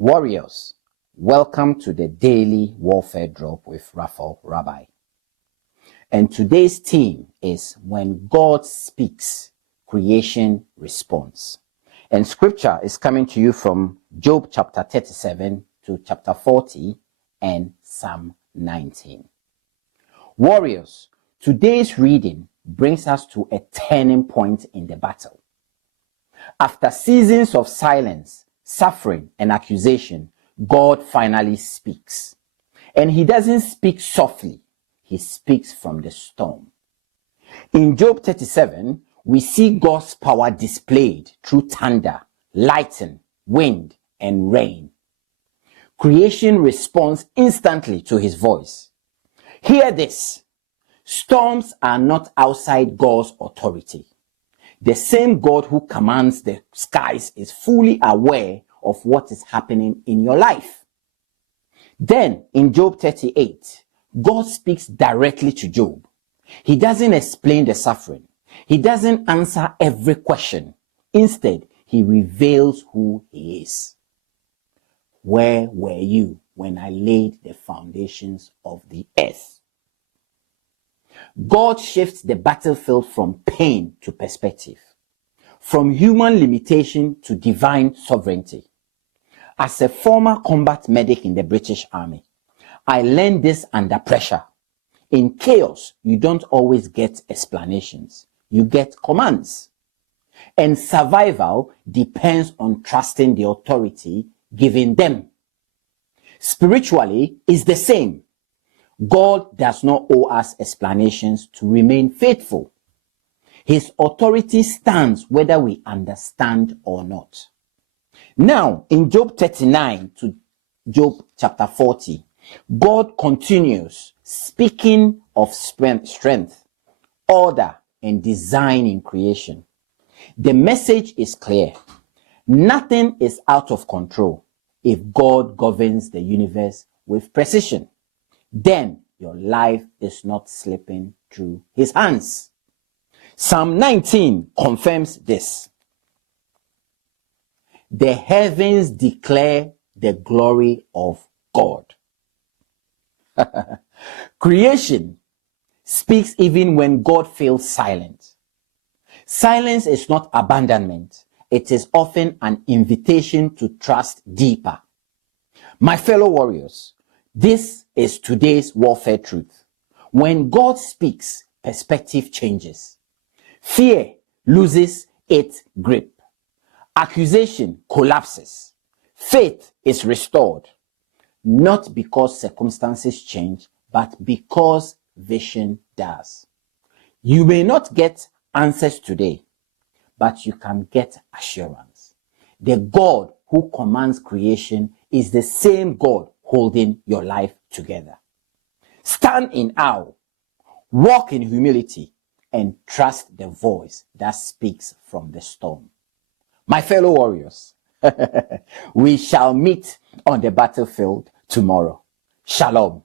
Warriors, welcome to the Daily Warfare Drop with Raphael, Rabbi. And today's theme is when God speaks, creation responds. And scripture is coming to you from Job chapter 37 to chapter 40 and Psalm 19. Warriors, today's reading brings us to a turning point in the battle. After seasons of silence, suffering, and accusation, God finally speaks. And he doesn't speak softly, he speaks from the storm. In Job 37, we see God's power displayed through thunder, lightning, wind, and rain. Creation responds instantly to his voice. Hear this: storms are not outside God's authority. The same God who commands the skies is fully aware of what is happening in your life. Then, in Job 38, God speaks directly to Job. He doesn't explain the suffering. He doesn't answer every question. Instead, he reveals who he is. Where were you when I laid the foundations of the earth? God shifts the battlefield from pain to perspective, from human limitation to divine sovereignty. As a former combat medic in the British Army, I learned this under pressure. In chaos, you don't always get explanations. You get commands. And survival depends on trusting the authority given them. Spiritually, it's the same. God does not owe us explanations to remain faithful. His authority stands whether we understand or not. Now, in Job 39 to Job chapter 40, God continues speaking of strength, order, and design in creation. The message is clear. Nothing is out of control if God governs the universe with precision. Then your life is not slipping through his hands. Psalm 19 confirms this. The heavens declare the glory of God. Creation speaks even when God feels silent. Silence is not abandonment. It is often an invitation to trust deeper. My fellow warriors, this is today's warfare truth. When God speaks, perspective changes. Fear loses its grip. Accusation collapses. Faith is restored. Not because circumstances change, but because vision does. You may not get answers today, but you can get assurance. The God who commands creation is the same God holding your life together. Stand in awe, walk in humility, and trust the voice that speaks from the storm. My fellow warriors, we shall meet on the battlefield tomorrow. Shalom.